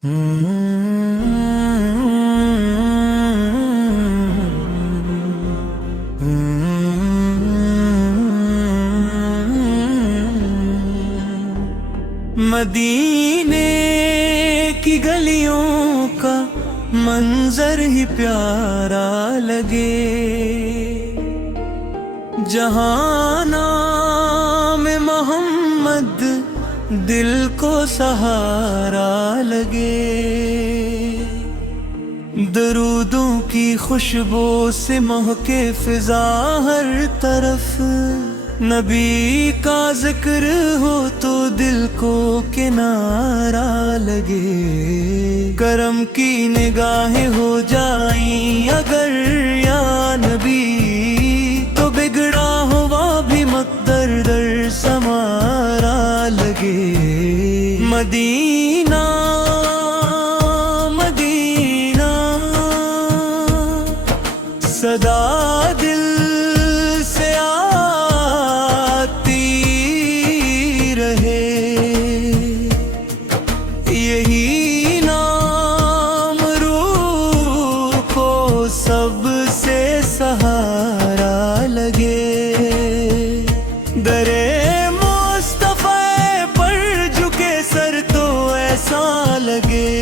مدینے کی گلیوں کا منظر ہی پیارا لگے، جہاں نام محمد دل کو سہارا لگے، درودوں کی خوشبو سے مہکے فضا ہر طرف، نبی کا ذکر ہو تو دل کو کنارہ لگے، کرم کی نگاہیں ہو جائیں اگر یا نبی، تو بگڑا ہوا بھی مقدر در سمارا لگے۔ مدینہ مدینہ صدا دل سے آتی رہے، یہی نام روح کو سب سے سہارا لگے، درے مصطفیٰ پر جھکے سر تو ایسا لگے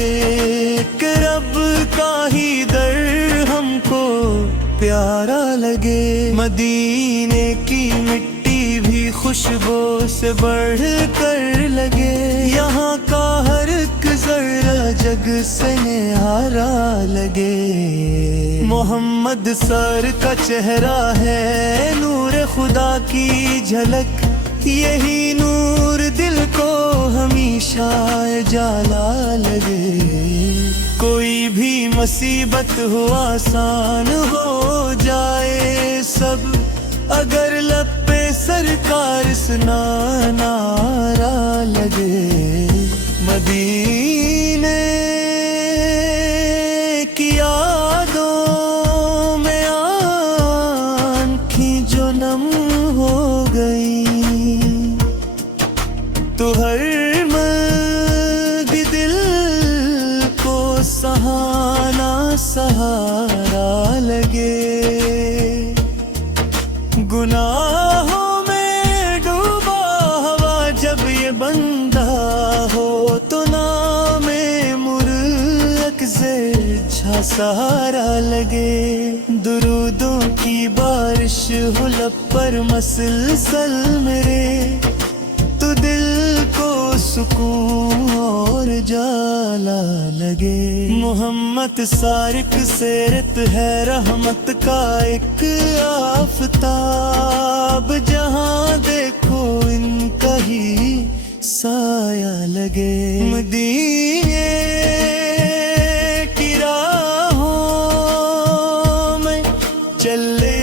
کہ رب کا ہی در ہم کو پیارا لگے۔ مدینے کی مٹی بھی خوشبو سے بڑھ کر لگے، یہاں کا ہر ایک ذرہ جگ سے نہارا لگے، محمد سر کا چہرہ ہے نور خدا کی جھلک، یہی نور دل کو ہمیشہ جالا لگے، کوئی بھی مصیبت ہو آسان ہو جائے سب، اگر لب پہ سرکار سنا نعرہ لگے۔ مدینے کی یادوں میں آنکھیں جو نم ہو گئی، تو ہر مرد دل کو سہانا سہارا لگے، گناہوں میں ڈوبا ہوا جب یہ بندہ ہو، تو نام مرکزے جھا سہارا لگے، درودوں کی بارش ہو لب پر مسلسل میرے، تو دل کو سکون اور جالا لگے، محمد سارق سیرت ہے رحمت کا ایک آفتاب، جہاں دیکھو ان کا ہی سایہ لگے، مدینے کی راہوں میں چلنے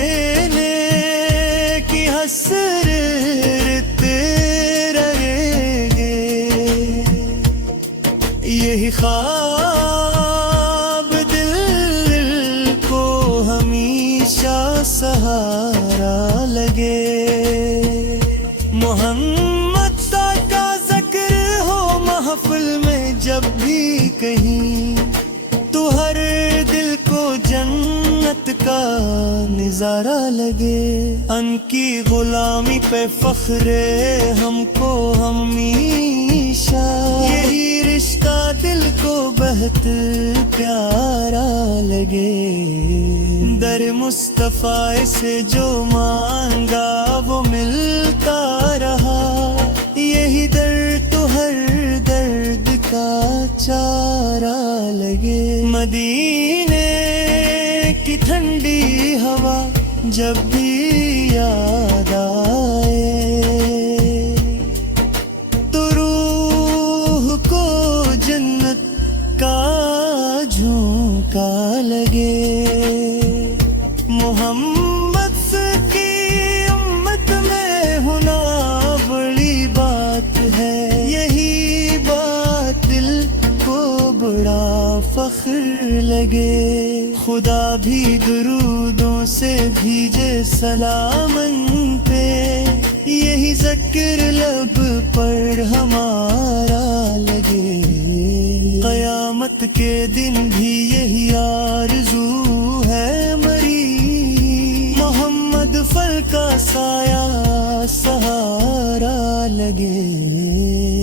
کی حسرت رہے گے، یہی خواب دل کو ہمیشہ سہارا لگے، محمد سا کا ذکر ہو محفل میں جب بھی کہیں، تو ہر دل کو جنت کا نظارہ لگے، ان کی غلامی پہ فخر ہم کو ہمیشہ، یہی رشتہ دل کو بہت پیارا لگے، در مصطفیٰ سے جو مانگا وہ ملتا رہا، یہی در تو ہر درد کا چارہ لگے، مدینے کی ٹھنڈی ہوا جب بھی یاد آئے، تو روح کو جنت کا جھونکا لگے، محمد کی امت میں ہونا بڑی بات ہے، یہی بات دل کو بڑا فخر لگے، خدا بھی درودوں سے بھیجے سلام ان پہ، یہی ذکر لب پر ہمارا لگے۔ قیامت کے دن بھی یہی آرزو ہے مری، محمد فر کا سایہ سہارا لگے۔